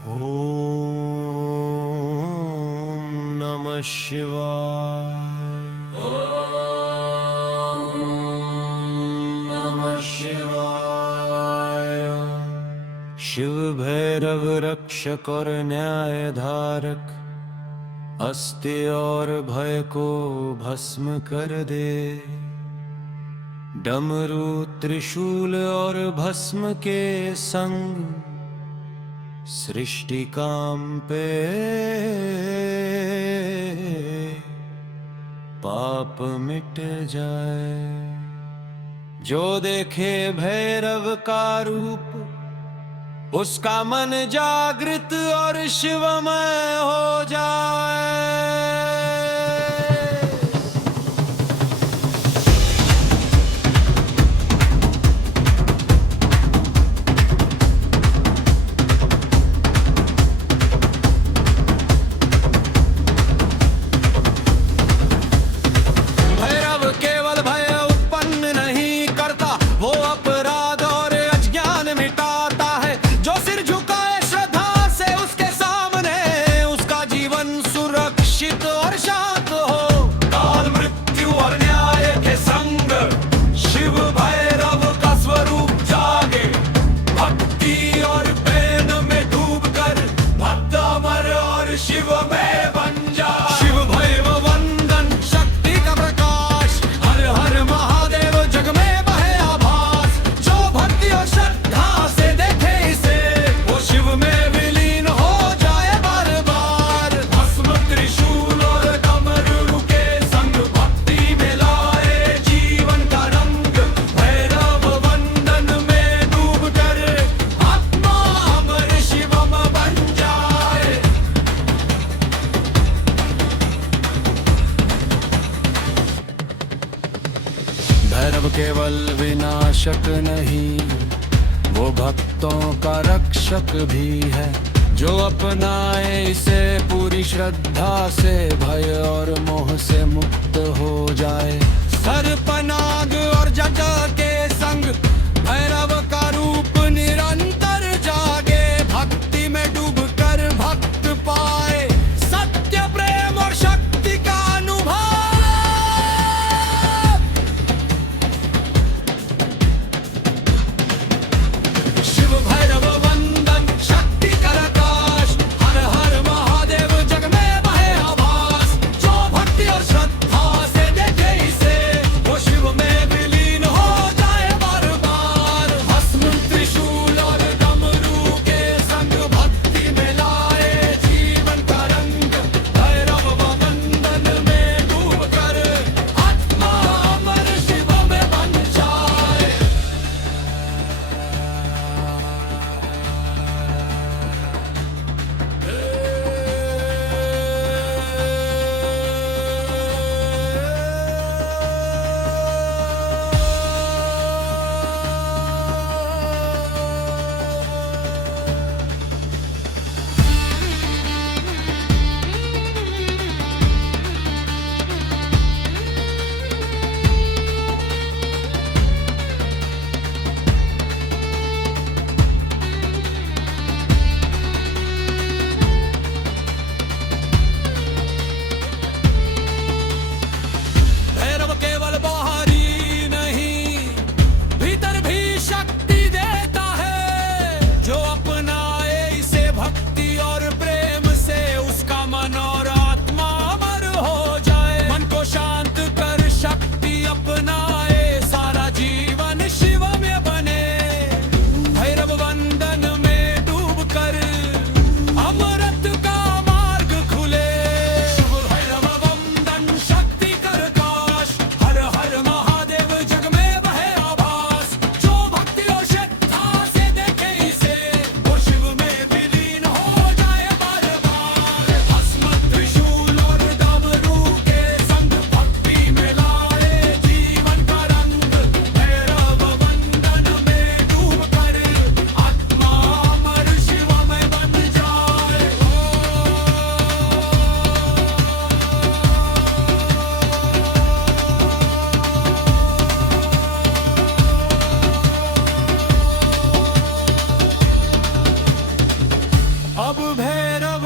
ओम नमः शिवाय। ओम नमः शिवाय। शिव भैरव रक्षक और न्यायधारक, अस्ति और भय को भस्म कर दे। डमरू त्रिशूल और भस्म के संग सृष्टि कांपे, पाप मिट जाए। जो देखे भैरव का रूप, उसका मन जागृत और शिवमय हो जाए। भैरव केवल विनाशक नहीं, वो भक्तों का रक्षक भी है। जो अपनाए इसे पूरी श्रद्धा से, भय और मोह से मुक्त हो जाए। सर्पनाग और जटा के संग भैरव का रूप निरंतर जागे। भक्ति में डूबकर भक्त पाए सत्य, प्रेम और शक्ति का अनुभव। शिव भैरव वंदन, शक्ति कर आकाश, हर हर महादेव जग में बहे आभास। जो भक्ति और श्रद्धा से देखे इसे, वो शिव में विलीन हो जाए।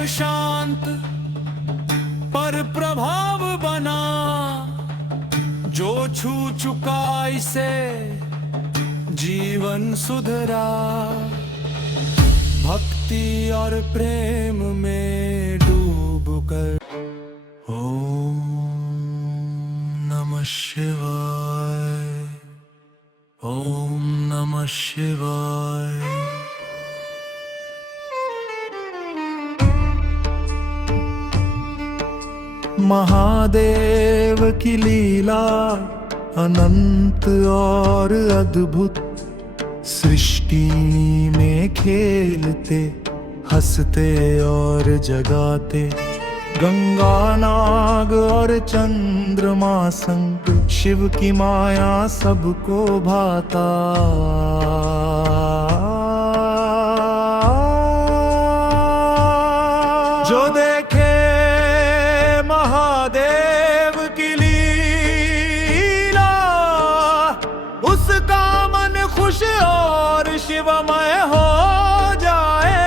शांत पर प्रभाव बना, जो छू चुका इसे जीवन सुधरा। भक्ति और प्रेम में डूब कर ओम नमः शिवाय, ओम नमः शिवाय। महादेव की लीला अनंत और अद्भुत, सृष्टि में खेलते हंसते और जगाते। गंगा नाग और चंद्रमा संग शिव की माया सबको भाता। जो देखे महादेव की लीला, उसका मन खुश और शिवमय हो जाए।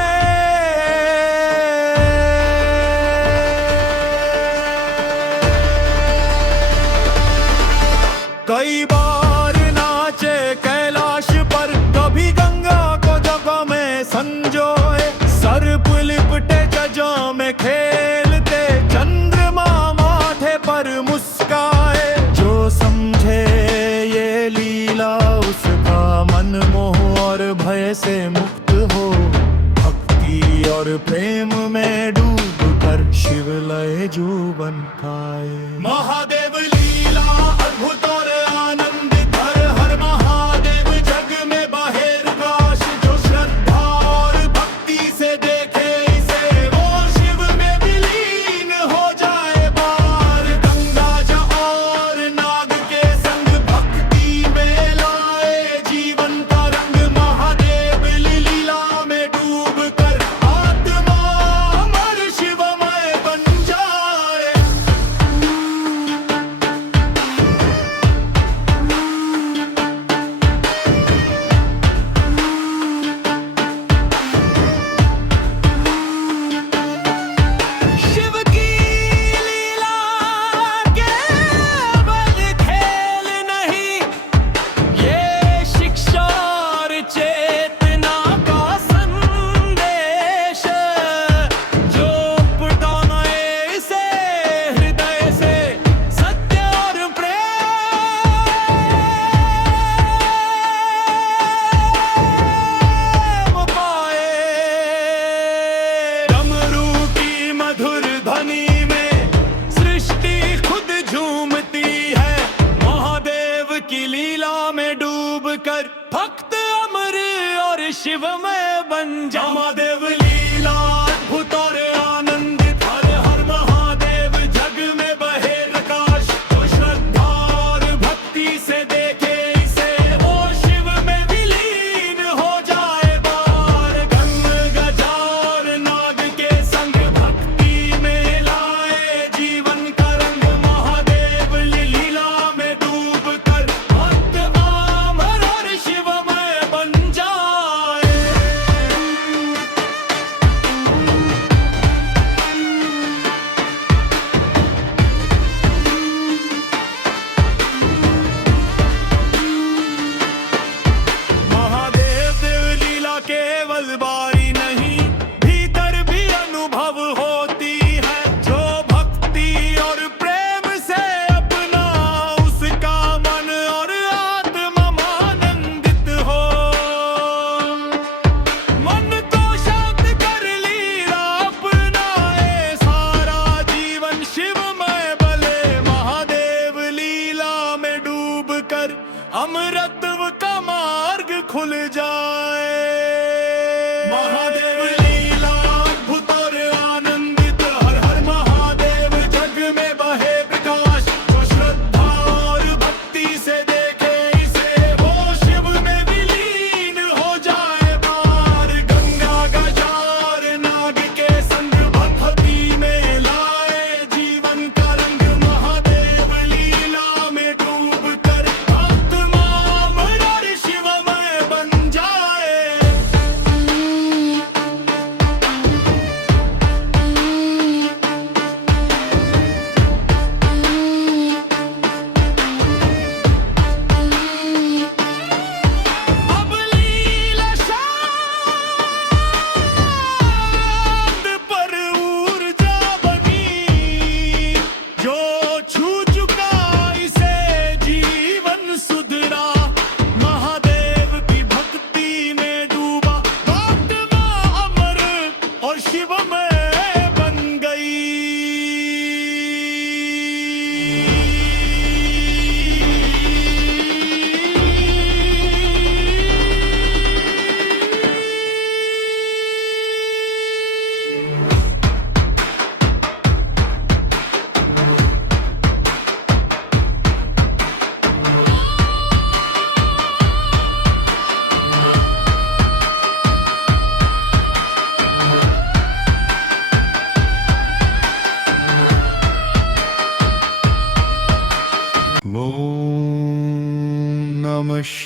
कई बार नाचे कैलाश पर, कभी गंगा को जगह में संजोए। सर्प लिपटे जजों में खेलते, चंद्रमा माथे पर मुस्काए। जो समझे ये लीला, उसका मन मोह और भय से मुक्त हो। भक्ति और प्रेम में डूब कर शिव लय जीवन खाए। महादेव लीला अद्भुत और आनंदित, हर हर महादेव जग में बहे प्रकाश। जो श्रद्धा और भक्ति से देखे इसे, वो शिव में विलीन हो जाए पार। गंगा जा और नाग के संग भक्ति में लाए जीवन का रंग। महादेव लीला में डूब कर आत्मा अमर शिवमय बन जाए। शिव की लीला केवल खेल नहीं, ये शिक्षा और चेतना का संदेश। जो पढ़ाए इसे हृदय से, सत्य और प्रेम पाए। डमरू की मधुर ध्वनि में सृष्टि खुद झूमती है। महादेव की लीला में डूब कर भक्त अमर और शिवमय बन जा। महादेव लीला अद्भुत और आनंदित, हर हर महादेव जग में बहे प्रकाश। जो श्रद्धा और भक्ति से देखे इसे, वो शिव में विलीन हो जाए पार। गंगा जा और नाग के संग भक्ति में लाए जीवन का रंग। महादेव लीला में डूब कर भक्त अमर और शिवमय बन जाए। महादेव देव लीला केवल बारी नहीं, भीतर भी अनुभव होती है। जो भक्ति और प्रेम से अपना, उसका मन और आत्मा आनंदित हो। मन को शांत कर लीला अपनाए, सारा जीवन शिवमय बले। महादेव लीला में डूब कर अमृतत्व का मार्ग खुल जाए। महादेव लीला अद्भुत और आनंदित, हर हर महादेव जग में बहे प्रकाश। जो श्रद्धा और भक्ति से देखे इसे, वो शिव में विलीन हो जाए पार। गंगा गजार नाग के संग भक्ति में लाए जीवन का रंग। महादेव लीला में डूब कर आत्मा अमर और शिवमय बन जाए।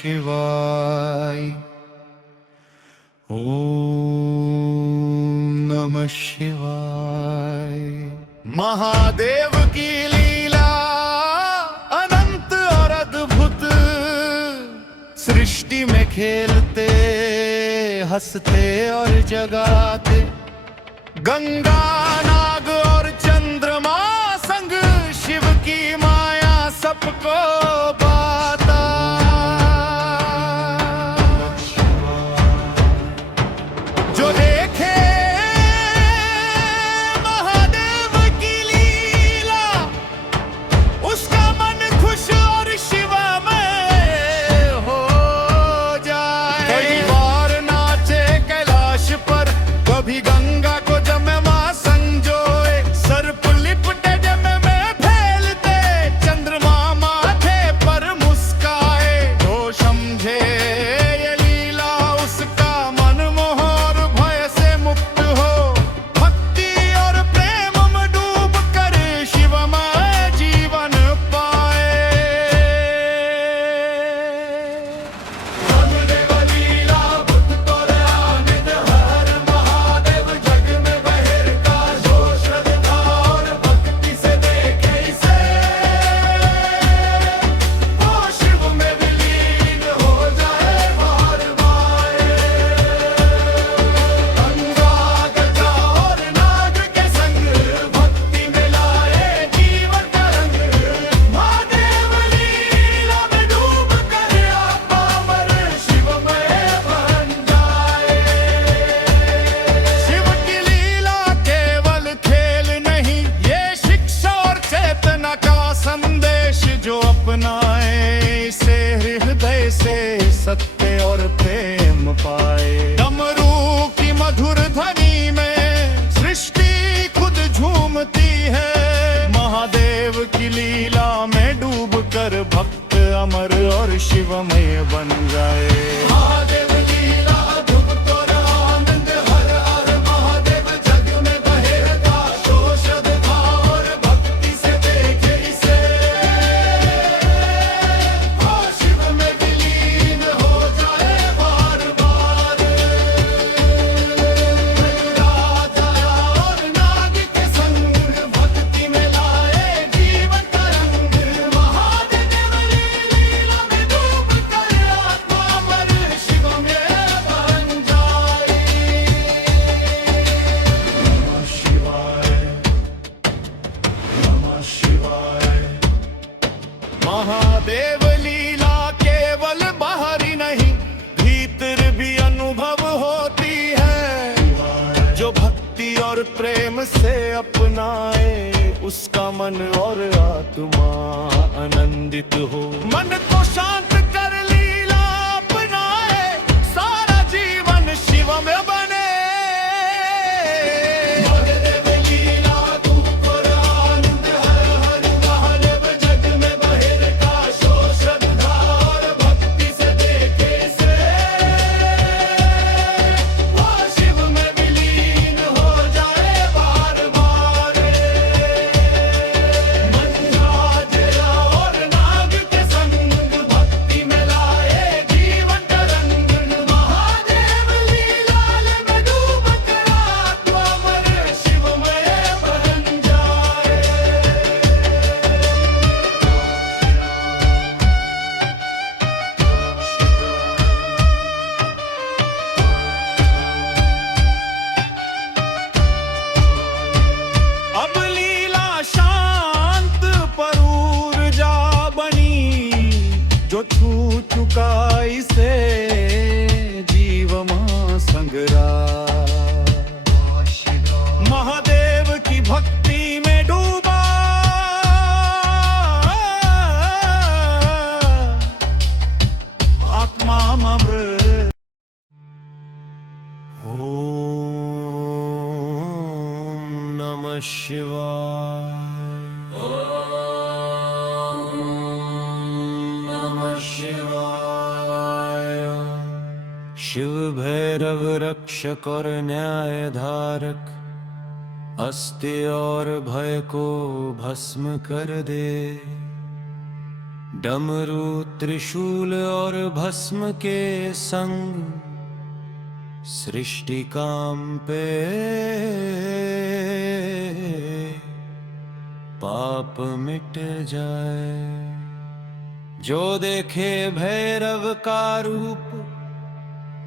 शिवाय। ओम नमः शिवाय। महादेव की लीला अनंत और अद्भुत, सृष्टि में खेलते हंसते और जगाते, गंगा नाग और चंद्रमा संग शिव की माया सबको बाता। जो देखे महादेव की लीला, उसका मन खुश और शिवमय हो जाए। कई बार नाचे कैलाश पर, कभी गंगा को जमे मां संजोए, सर्प लिपटे जमे में फैलते, चंद्रमा माथे पर मुस्काए। जो समझे ये लीला, उसका मन मोहर भय से मुक्त हो, भक्ति और प्रेम में डूब कर शिवमय जीवन पाए। रामदेव लीला बुद्ध तोरे आनंद हर, महादेव जग में बहिर का जो श्रद्धा और भक्ति से देखे इसे, वो शिव में विलीन हो जाए बार बार। गंगा गजा और नाग के संग भक्ति में लाए जीवन का रंग, महादेव लीला में डूब कर आत्मा अमर शिवमय बन जाए। शिव की लीला केवल खेल नहीं, ये शिक्षा और चेतना का संदेश। जो अपनाए इसे हृदय से, सत्य और प्रेम पाए। डमरू की मधुर ध्वनि में सृष्टि खुद झूमती है, महादेव की लीला में डूब कर भक्त अमर और शिवमय बन जाए। महादेव लीला अद्भुत और आनंद हर हर, महादेव जग में बहिर का जो श्रद्धा और भक्ति से देखे इसे, वो शिव में विलीन हो जाए बार बार। गंगा और नाग के संग भक्ति में लाए जीवन का रंग, महादेव लीला में डूब कर आत्मा अमर शिवमय बन जाए। नमः शिवाय, नमः शिवाय। महादेव लीला केवल बाहरी नहीं, भीतर भी अनुभव होती है। जो भक्ति और प्रेम से अपनाए, उसका मन और आत्मा आनंदित हो। मन को शांत कर लीला अपनाए, सारा जीवन शिव में बने। महादेव लीला दुख और आनंद हर हर, महादेव जग में बहिर का जो श्रद्धा और भक्ति से देखे इसे, वो शिव में विलीन हो जाए बार बार। मंगराज और नाग के संग भक्ति में लाए जीवन का रंग, महादेव लीला में डूब कर आत्मा अमर शिवमय बन जाए। अब लीला शांत पर ऊर्जा बनी, जो छू चुका इसे जीव मां संगरा। महादेव की भक्ति में डूबा, आत्मा अमृत। ओम नमः शिवाय। ओम नमः शिवाय। शिव भैरव रक्षक और न्याय धारक, अस्ति और भय को भस्म कर दे। डमरू त्रिशूल और भस्म के संग सृष्टि कांपे, पाप मिट जाए। जो देखे भैरव का रूप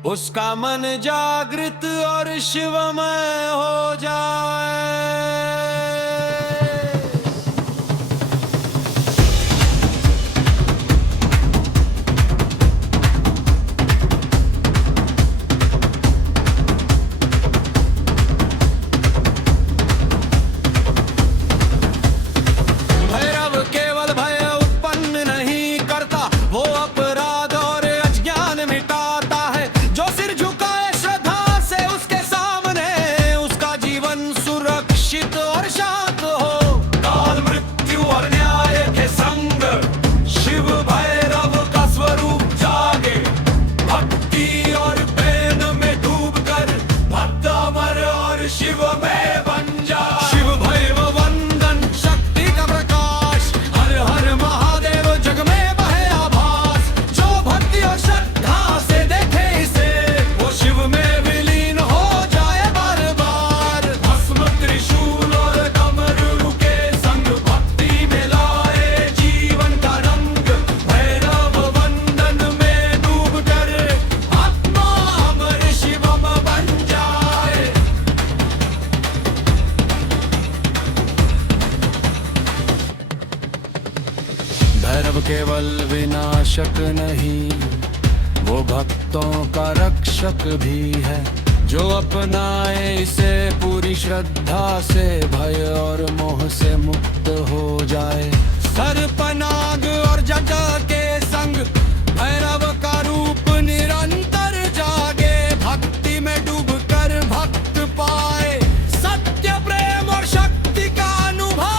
उसका मन जागृत और शिवमय हो जाए। भैरव केवल विनाशक नहीं, वो भक्तों का रक्षक भी है। जो अपनाए इसे पूरी श्रद्धा से, भय और मोह से मुक्त हो जाए। सर्पनाग और जट के संग भैरव का रूप निरंतर जागे। भक्ति में डूबकर भक्त पाए सत्य, प्रेम और शक्ति का अनुभव।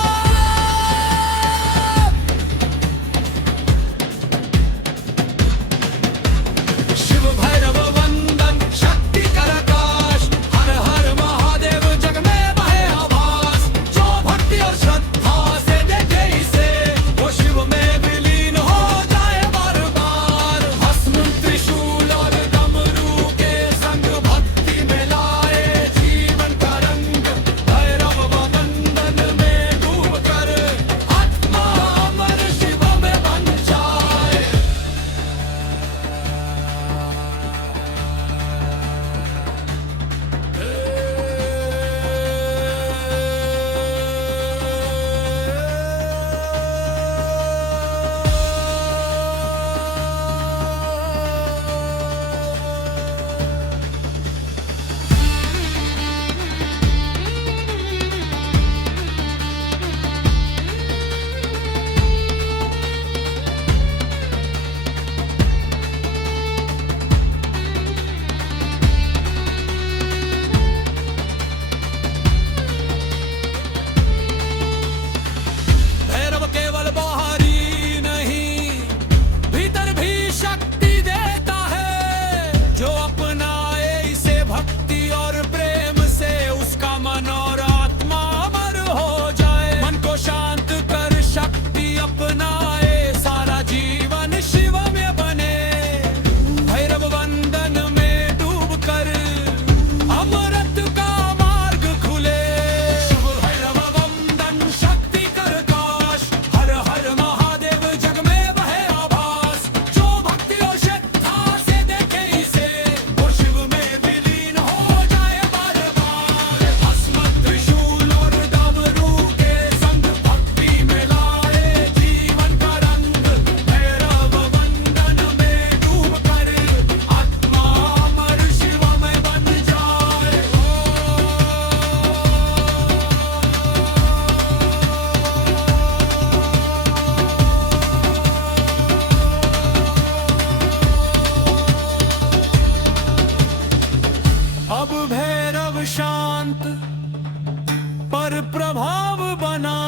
पर प्रभाव बना।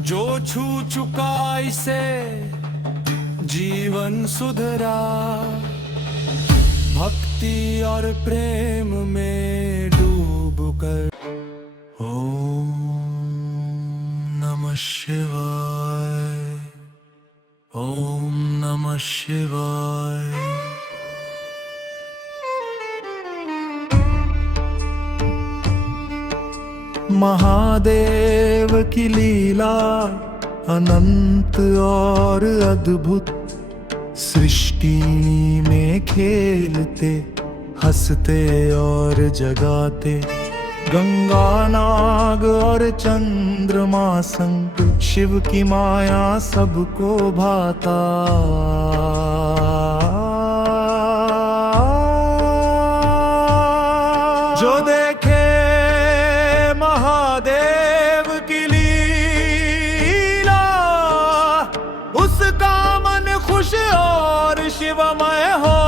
जो छू चुका इसे जीवन सुधरा। भक्ति और प्रेम में डूब कर। ओम नमः शिवाय। महादेव की लीला अनंत और अद्भुत, सृष्टि में खेलते हंसते और जगाते, गंगा नाग और चंद्रमा संग शिव की माया सबको भाता। जो देखे महादेव की लीला, उसका मन खुश और शिवमय हो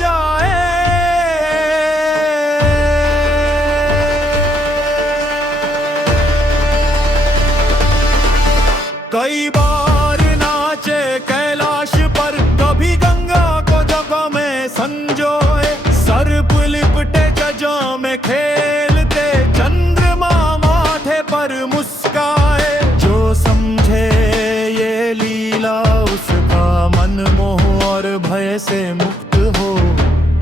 जाए। कई बार नाचे कैलाश पर, कभी गंगा को जगह में संजोए, सर्प लिपटे जजों में खेलते, चंद्रमा माथे पर मुस्काए। जो समझे ये लीला, उसका मन मोह और भय से मुक्त हो,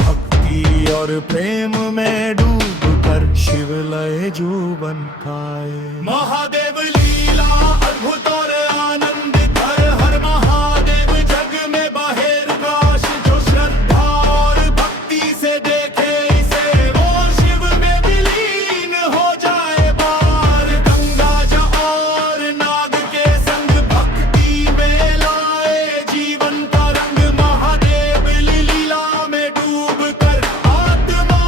भक्ति और प्रेम में डूब कर शिव लय जुबन खाए। महादेव लीला अद्भुत और आनंदित, हर हर महादेव जग में बहे प्रकाश। जो श्रद्धा और भक्ति से देखे इसे, वो शिव में विलीन हो जाए पार। गंगा जा और नाग के संग भक्ति में लाए जीवन का रंग। महादेव लीला में डूब कर आत्मा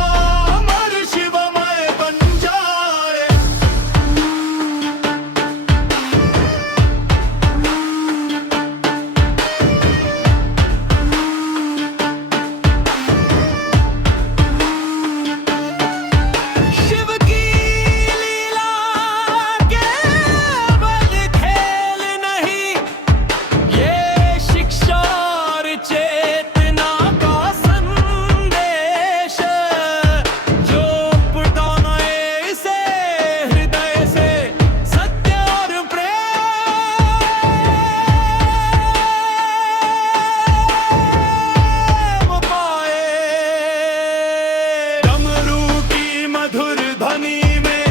अमर शिवमय बन जाए। शिव की लीला केवल खेल नहीं, ये शिक्षा और चेतना का संदेश। जो पढ़ाए इसे हृदय से, सत्य और प्रेम पाए। डमरू की मधुर ध्वनि में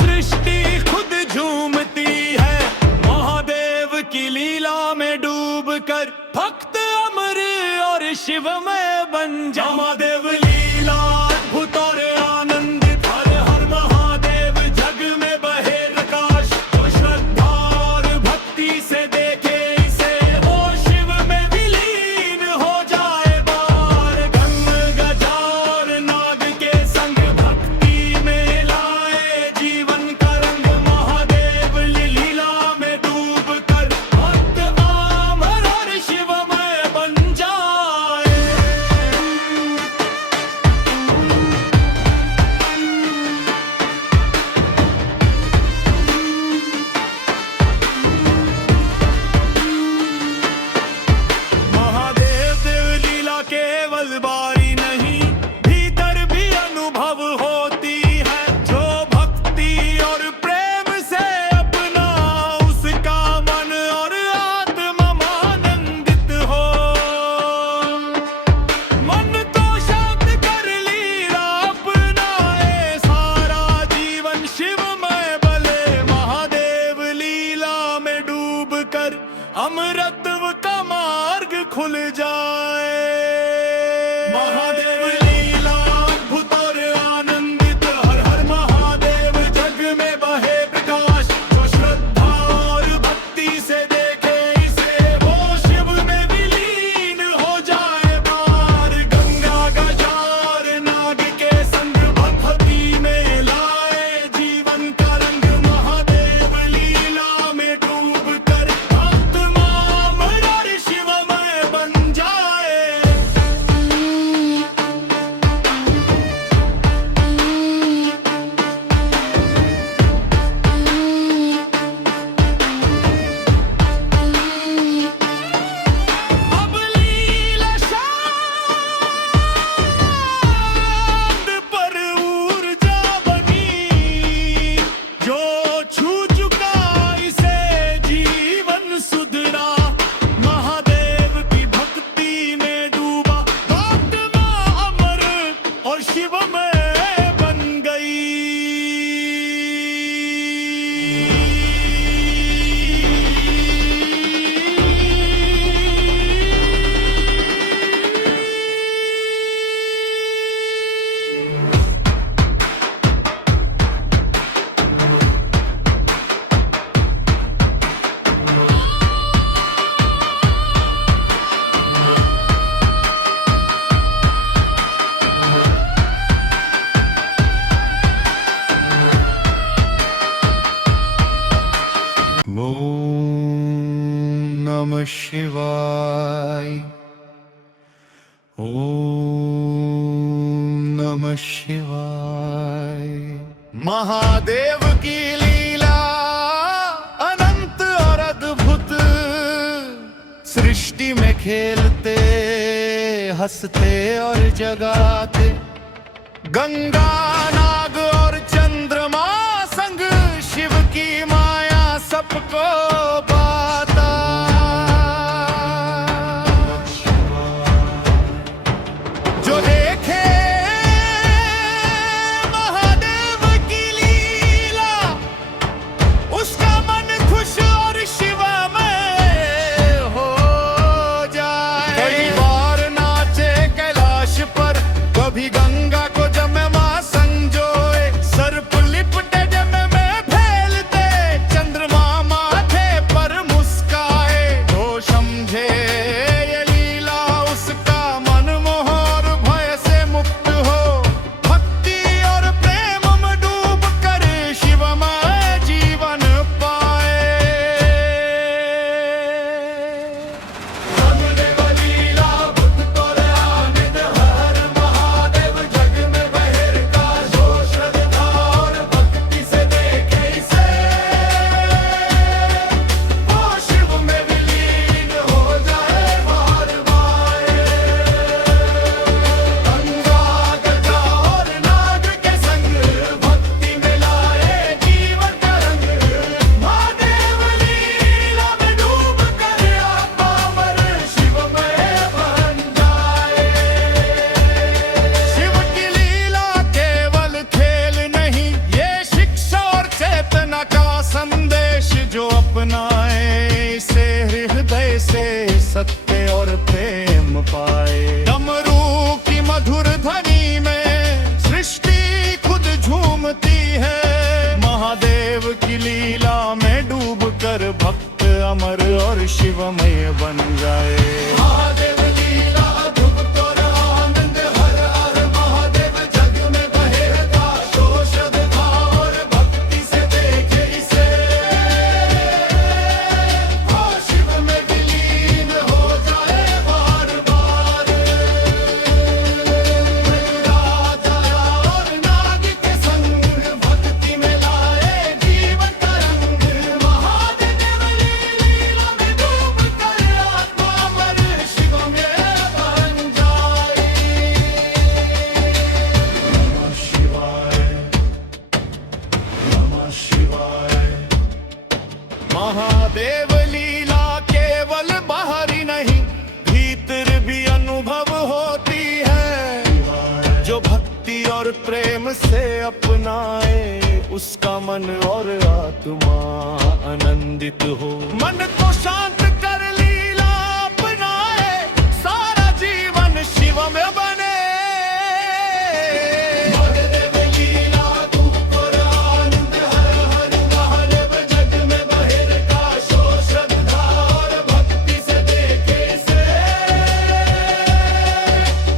सृष्टि खुद झूमती है। महादेव की लीला में डूब कर भक्त अमर और शिवमय बन जा। महादेव लीला अद्भुत और आनंदित, हर हर महादेव जग में बहे प्रकाश। जो श्रद्धा और भक्ति से देखे इसे, वो शिव में विलीन हो जाए बार। गंगा जा और नाग के संग भक्ति में लाए जीवन का रंग। महादेव लीला में डूब कर भक्त अमर और शिवमय बन जाए। महादेव देव लीला केवल बारी नहीं, भीतर भी अनुभव होती है। जो भक्ति और प्रेम से अपना, उसका मन और आत्मा आनंदित हो। मन को शांत कर लीला अपनाए, सारा जीवन शिवमय बले। महादेव लीला में डूब कर अमृतत्व का मार्ग खुल जाए। महादेव लीला अद्भुत और आनंदित, हर हर महादेव जग में बहे प्रकाश। जो श्रद्धा और भक्ति से देखे इसे, वो शिव में विलीन हो जाए पार। गंगा का जार नाग के संग भक्ति में लाए जीवन का रंग। महादेव लीला में डूब कर आत्मा अमर और शिवमय बन जाए। अब लीला शांत पर ऊर्जा बनी। जो छू चुका इसे जीवन सुधरा। महादेव की भक्ति में डूबा, आत्मा अमर और शिवमय बन गई। शिवाय ओम नमः शिवाय। महादेव की लीला अनंत और अद्भुत, सृष्टि में खेलते हंसते और जगाते, गंगा नाग और चंद्रमा संग शिव की माया सबको पाता। जो देखे महादेव की लीला, उसका मन खुश और शिवमय हो जाए। कई बार नाचे कैलाश पर, कभी गंगा को जमे मां संजोए, सर्प लिपटे जमे में फैलते, चंद्रमा माथे पर मुस्काए। तो समझे ये लीला उसका, मन मोहर भय से मुक्त हो, भक्ति और प्रेम में डूब कर शिवमय जीवन पाए। रामदेव लीला बुद्ध को आनंद हर, महादेव जग में बहिर का, जो श्रद्धा और भक्ति से देखे इसे, वो शिव में विलीन हो जाए बार बार। गंगा गजा और नाग के संग, भक्ति में लाए जीवन का रंग, महादेव लीला में डूब कर आत्मा मर शिवमय बन जाए। शिव की लीला केवल खेल नहीं, ये शिक्षा और चेतना का संदेश, जो अपनाए इसे हृदय से सत्य और प्रेम पाए। डमरू की मधुर ध्वनि में सृष्टि खुद झूमती है, महादेव की लीला में डूब कर भक्त अमर और शिवमय बन जाए। महादेव लीला अद्भुत और आनंद हर हर, महादेव जग में बहिर का, जो श्रद्धा और भक्ति से देखे इसे, वो शिव में विलीन हो जाए बार बार। राजा और नाग के संग, भक्ति में लाए जीवन का रंग, महादेव लीला में डूब कर आत्मा मर शिवमय बन जाए। नमः शिवाय नमः शिवाय। महादेव लीला केवल बाहर ही नहीं, भीतर भी अनुभव होती है, जो भक्ति और प्रेम से अपनाए, उसका मन और आत्मा आनंदित हो। मन को शांत कर लीला अपनाए, सारा जीवन शिव में बने। महादेव लीला धूप और आनंद हर हर, महादेव जग में बहिर का, जो श्रद्धा और भक्ति से देखे इसे,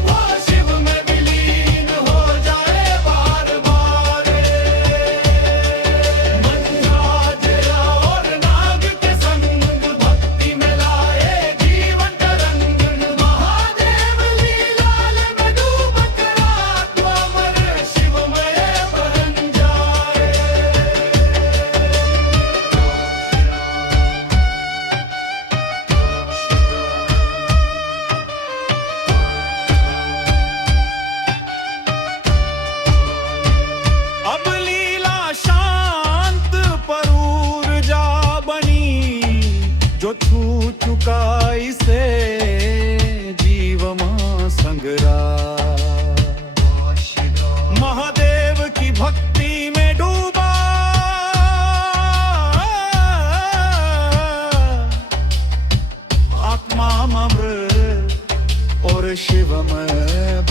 वो शिव में विलीन हो जाए बार बार। मंगराज और नाग के संग, भक्ति में लाए जीवन का रंग, महादेव लीला में डूब कर आत्मा मर शिवमय बन जाए। अब लीला शांत पर ऊर्जा बनी, जो छू चुका इसे जीवमा संगरा। महादेव की भक्ति में डूबा, आत्मा अमृत और शिवमय